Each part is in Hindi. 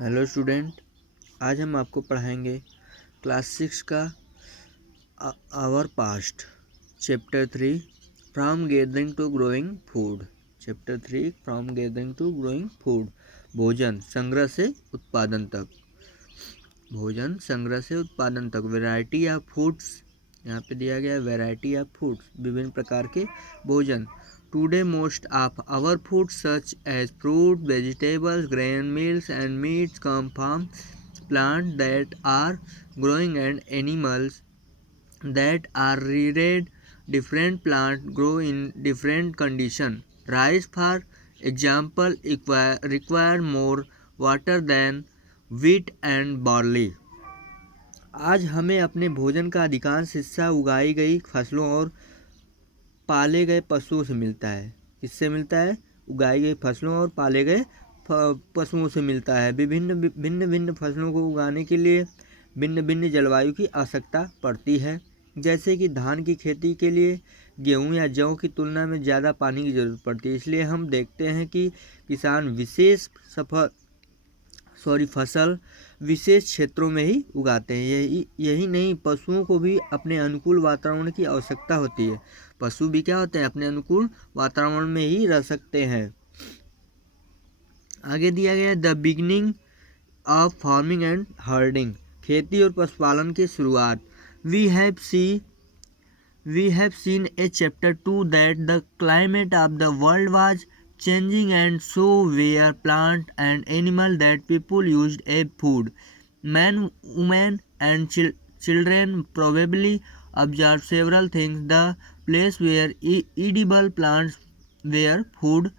हेलो स्टूडेंट, आज हम आपको पढ़ाएंगे क्लास 6 का our past chapter 3 from gathering to growing food. Chapter 3 from gathering to growing food, भोजन संग्रह से उत्पादन तक। भोजन संग्रह से उत्पादन तक। वैरायटी ऑफ फूड्स, यहाँ पे दिया गया है वैरायटी ऑफ फूड्स, विभिन्न प्रकार के भोजन। Today most of our foods such as fruit, vegetables, grain, meals and meats come from plants that are growing and animals that are reared. Different plants grow in different conditions. Rice, for example, require more water than wheat and barley. आज हमें अपने भोजन का अधिकांश हिस्सा उगाई गई फसलों और पाले गए पशुओं से मिलता है। किससे मिलता है? उगाई गई फसलों और पाले गए पशुओं से मिलता है। भिन्न भिन्न फसलों को उगाने के लिए भिन्न भिन्न जलवायु की आवश्यकता पड़ती है। जैसे कि धान की खेती के लिए गेहूं या जौ की तुलना में ज़्यादा पानी की ज़रूरत पड़ती है। इसलिए हम देखते हैं कि किसान विशेष फसल विशेष क्षेत्रों में ही उगाते हैं। यही नहीं, पशुओं को भी अपने अनुकूल वातावरण की आवश्यकता होती है। पशु भी क्या होते हैं? अपने अनुकूल वातावरण में ही रह सकते हैं। आगे दिया गया है the beginning of farming and herding, खेती और पशुपालन की शुरुआत। We have seen a chapter 2 that the climate of the world was changing, and so were plant and animal that people used as food. Men, women and children probably observed several things. The place where edible plants were food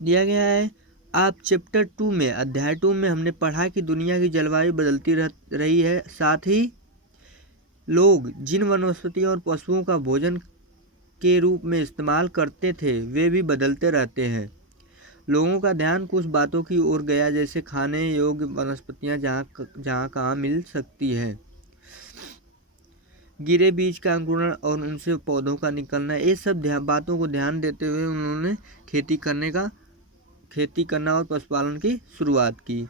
दिया गया है। आप चैप्टर 2 में अध्याय 2 में हमने पढ़ा कि दुनिया की जलवायु बदलती रही है, साथ ही लोग जिन वनस्पतियों और पशुओं का भोजन के रूप में इस्तेमाल करते थे वे भी बदलते रहते हैं। लोगों का ध्यान कुछ बातों की ओर गया, जैसे खाने योग्य वनस्पतियां जहाँ कहाँ मिल सकती है, गिरे बीज का अंकुरण और उनसे पौधों का निकलना। ये सब बातों को ध्यान देते हुए उन्होंने खेती करना और पशुपालन की शुरुआत की।